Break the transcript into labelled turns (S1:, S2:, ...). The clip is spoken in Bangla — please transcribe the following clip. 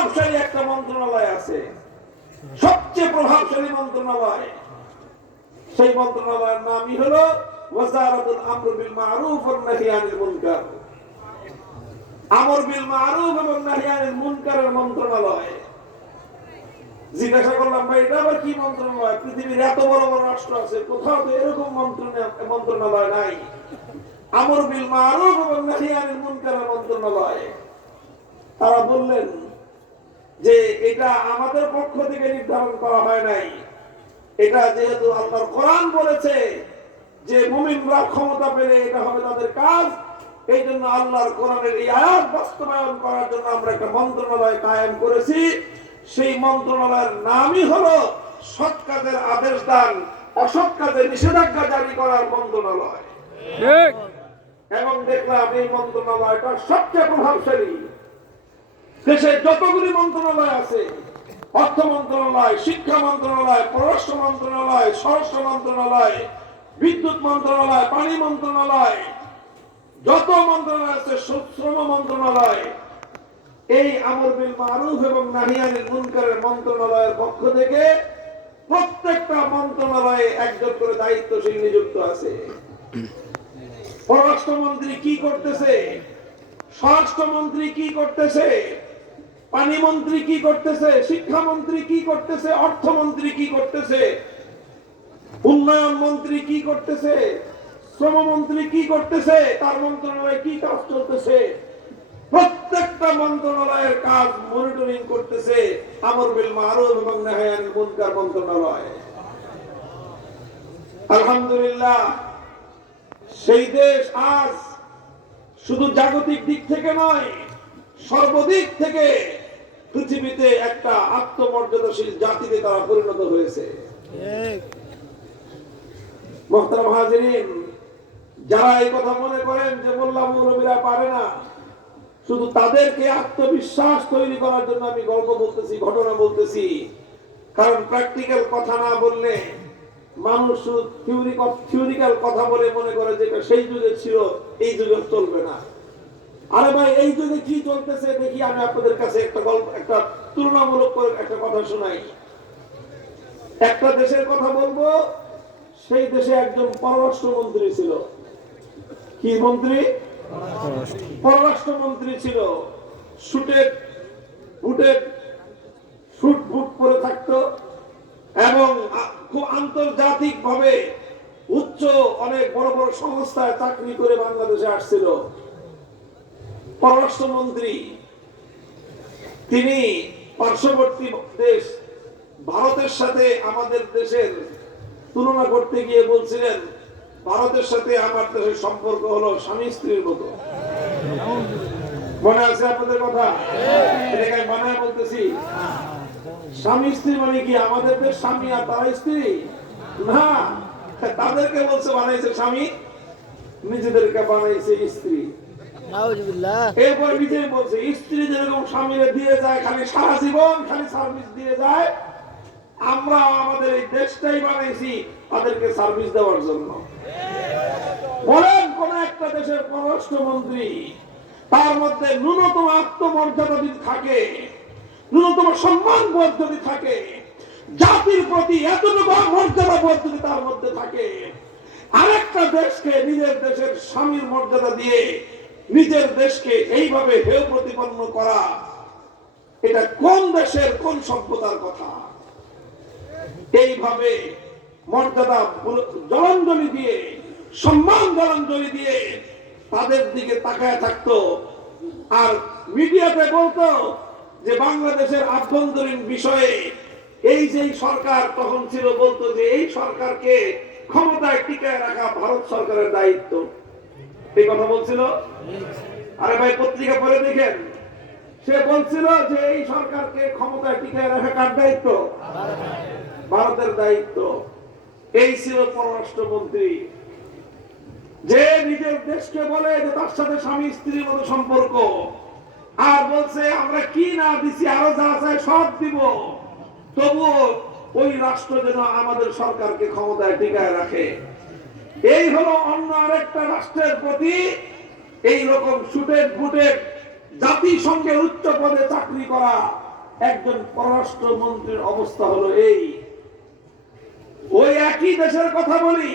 S1: প্রভাবশালী একটা মন্ত্রণালয় আছে। সবচেয়ে প্রভাবশালী মন্ত্রণালয়। সেই মন্ত্রণালয়ের নামই হলো ওয়াজারাতুল আমর বিল মারুফ নাহি আনিল মুনকার। আমর বিল মারুফ নাহি আনিল মুনকারের মন্ত্রণালয়। জিজ্ঞাসা করলাম, ভাই, এটা আবার কি মন্ত্রণালয়? পৃথিবীর এত বড় বড় রাষ্ট্র আছে, কোথাও তো এরকম মন্ত্রণা- মন্ত্রণালয় নাই। আমর বিল মারুফ এবং নাহি আনিল মুনকারের মন্ত্রণালয়। তারা বললেন যে এটা আমাদের পক্ষ থেকে নির্ধারণ করা হয় নাই। এটা যেহেতু আল্লাহর কোরআন বলেছে যে মুমিনরা ক্ষমতা পেলে এটা হবে তাদের কাজ এই জন্য আল্লাহর কোরআনের এই আয়াত বাস্তবায়ন করার জন্য আমরা একটা মন্ত্রণালয় কায়েম করেছি। সেই মন্ত্রণালয়ের নামই হলো সৎ কাজের আদেশ দান অসৎ কাজে নিষেধাজ্ঞা জারি করার মন্ত্রণালয়। এবং দেখলাম এই মন্ত্রণালয়টা সবচেয়ে প্রভাবশালী। দেশে যতগুলি মন্ত্রণালয় আছে, অর্থ মন্ত্রণালয়, শিক্ষা মন্ত্রণালয়, পররাষ্ট্র মন্ত্রণালয়, স্বরাষ্ট্র মন্ত্রণালয়, বিদ্যুৎ মন্ত্রণালয়, পানি মন্ত্রণালয়, যত মন্ত্রণালয় আছে শ্র- শ্রম মন্ত্রণালয়, এই আমর বিল মারুফ এবং নাহিয়ানিল মুনকারের মন্ত্রণালয়ের পক্ষ থেকে প্রত্যেকটা মন্ত্রণালয়ে একজন করে দায়িত্বশীল নিযুক্ত আছে। পররাষ্ট্রমন্ত্রী কি করতেছে? স্বরাষ্ট্রমন্ত্রী কি করতেছে? পানি মন্ত্রী কি করতেছে? শিক্ষামন্ত্রী কি করতেছে? অর্থমন্ত্রী কি করতেছে? উন্নয়ন মন্ত্রী কি করতেছে? শ্রমমন্ত্রী কি করতেছে? তার মন্ত্রণালয়ে কি কাজ চলতেছে? প্রত্যেকটা মন্ত্রণালয়ের কাজ মনিটরিং করতেছে। আমর বিল মারুফ এবং নাহায়ান মুনকার মন্ত্রণালয়। আলহামদুলিল্লাহ, সেই দেশ আজ শুধু জাগতিক দিক থেকে নয়, সর্বদিক থেকে পৃথিবীতে একটা আত্মমর্যাদাশীল জাতিতে তারা পরিণত হয়েছে। যারা এই কথা মনে করেন যে মোল্লা মৌলবীরা পারে না শুধু তাদেরকে আত্মবিশ্বাস তৈরি করার জন্য আমি গল্প বলতেছি ঘটনা বলতেছি। কারণ প্র্যাকটিক্যাল কথা না বললে মানুষ শুধু থিওরিক্যাল কথা বলে মনে করে যেটা সেই যুগে ছিল এই যুগে চলবে না। আরে ভাই, এই যুগে কি চলতেছে দেখি আমি আপনাদের কাছে একটা গল্প, একটা তুলনামূলক একটা কথা শোনাই। একটা দেশের কথা বলব, সেই দেশে একজন পররাষ্ট্র মন্ত্রী ছিল। কি মন্ত্রী? পররাষ্ট্র মন্ত্রী ছিল। শুটের বুটের শুট বুট পরে থাকতো এবং খুব আন্তর্জাতিক ভাবে উচ্চ, অনেক বড় বড় সংস্থায় চাকরি করে বাংলাদেশে আসছিল। পররাষ্ট্রমন্ত্রী, তিনি পার্শ্ববর্তী দেশ ভারতের সাথে আমাদের দেশের তুলনা করতে গিয়ে বলছিলেন, ভারতের সাথে আমার দেশের সম্পর্ক হলো স্বামী স্ত্রীর মতো। মনে আছে আপনাদের কথা? এটাকে বানায় বলতেছি। স্বামী স্ত্রী মানে কি আমাদের দেশ স্বামী আর তারা স্ত্রী? না, তাদেরকে বলছে বানাইছে স্বামী, নিজেদেরকে বানাইছে স্ত্রী। এরপর নিজেই বলছে, স্ত্রী যেরকম স্বামীরে দিয়ে যায়, খালি সারা জীবন খালি সার্ভিস দিয়ে যায় আমরা আমাদের এই দেশটাই বানাইছি তাদেরকে সার্ভিস দেওয়ার জন্য। বলেন কোন একটা দেশের পররাষ্ট্রমন্ত্রী, তার মধ্যে ন্যূনতম আত্মমর্যাদা যদি থাকে, ন্যূনতম সম্মান বোধ যদি থাকে, জাতির প্রতি এতটুকু মর্যাদা বোধ যদি তার মধ্যে থাকে, আরেকটা দেশকে নিজের দেশের স্বামীর মর্যাদা দিয়ে নিজের দেশকে এইভাবে হেয় প্রতিপন্ন করা, এটা কোন দেশের কোন সভ্যতার কথা? এইভাবে মর্যাদা জলাঞ্জলি দিয়ে, সম্মান জলাঞ্জলি দিয়ে তাদের দিকে তাকায় থাকতো। আর মিডিয়াতে বলতো যে, বাংলাদেশের আভ্যন্তরীণ বিষয়ে এই যে সরকার তখন ছিল, বলতো যে, এই সরকারকে ক্ষমতায় টিকায় রাখা ভারত সরকারের দায়িত্ব। এই কথা বলছিল? আরে ভাই, পত্রিকা পড়ে দেখেন। সে বলছিল যে এই সরকারকে ক্ষমতায় টিকায় রাখা কার দায়িত্ব? ভারতের দায়িত্ব। এই ছিল পররাষ্ট্রমন্ত্রী। যে নিজের দেশকে বলে যে তার সাথে স্বামী, স্ত্রীর মতো সম্পর্ক। আর বলছে, আমরা কি না দিছি, আরও যা চাই সব দিব। তবুও ওই রাষ্ট্র যেন আমাদের সরকারকে ক্ষমতায় টিকায় রাখে। এই হলো অন্য আরেকটা রাষ্ট্রের প্রতি এই রকম সুটের ফুটের জাতিসংঘের উচ্চ পদে চাকরি করা একজন পররাষ্ট্র মন্ত্রীর অবস্থা হলো এই। ওই একই দেশের কথা বলি।